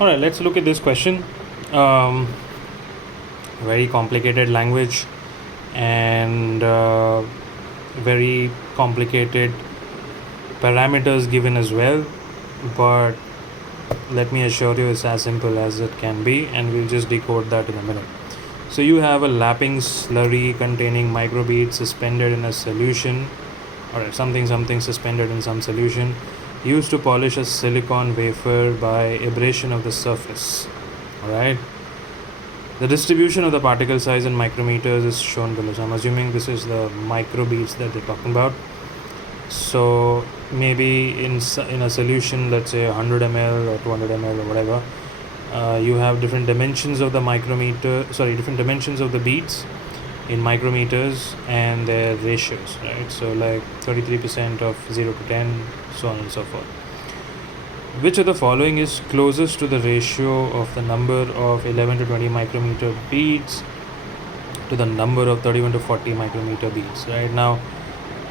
Alright, let's look at this question. Very complicated language and very complicated parameters given as well, but let me assure you it's as simple as it can be, and we'll just decode that in a minute. So you have a lapping slurry containing microbeads suspended in a solution, or something suspended in some solution, used to polish a silicon wafer by abrasion of the surface. Alright. The distribution of the particle size in micrometers is shown below. So I'm assuming this is the microbeads that they're talking about. So maybe in a solution, let's say 100 ml or 200 ml or whatever, you have different dimensions of the different dimensions of the beads in micrometers and their ratios, right? So like 33% of 0 to 10, so on and so forth. Which of the following is closest to the ratio of the number of 11 to 20 micrometer beads to the number of 31 to 40 micrometer beads? Right now,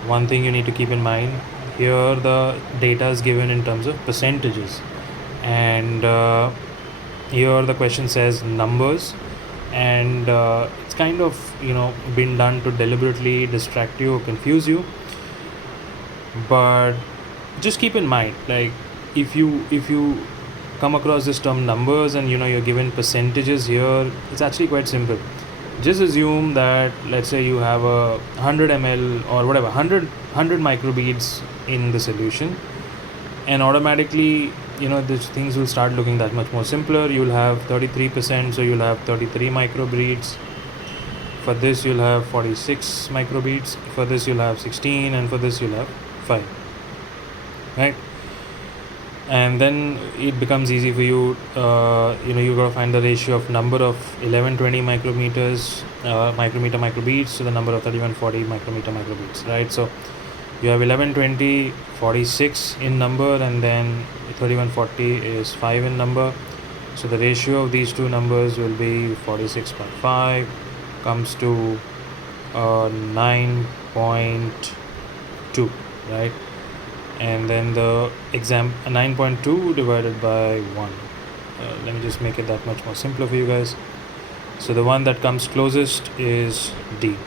one thing you need to keep in mind here, the data is given in terms of percentages, and here the question says numbers, and it's kind of been done to deliberately distract you or confuse you. But just keep in mind, like if you come across this term numbers and you're given percentages here, it's actually quite simple. Just assume that, let's say you have a 100 ml or whatever, 100 microbeads in the solution, and automatically these things will start looking that much more simpler. You'll have 33%, so you'll have 33 microbeads. For this you'll have 46 microbeads, for this you'll have 16, and for this you'll have 5, right? And then it becomes easy for you. You got to find the ratio of number of 1120 micrometers microbeads to the number of 3140 microbeads, right? So you have 1120, 46 in number, and then 3140 is 5 in number. So the ratio of these two numbers will be 46.5, comes to 9.2, right? And then the 9.2 divided by 1. Let me just make it that much more simpler for you guys. So the one that comes closest is D.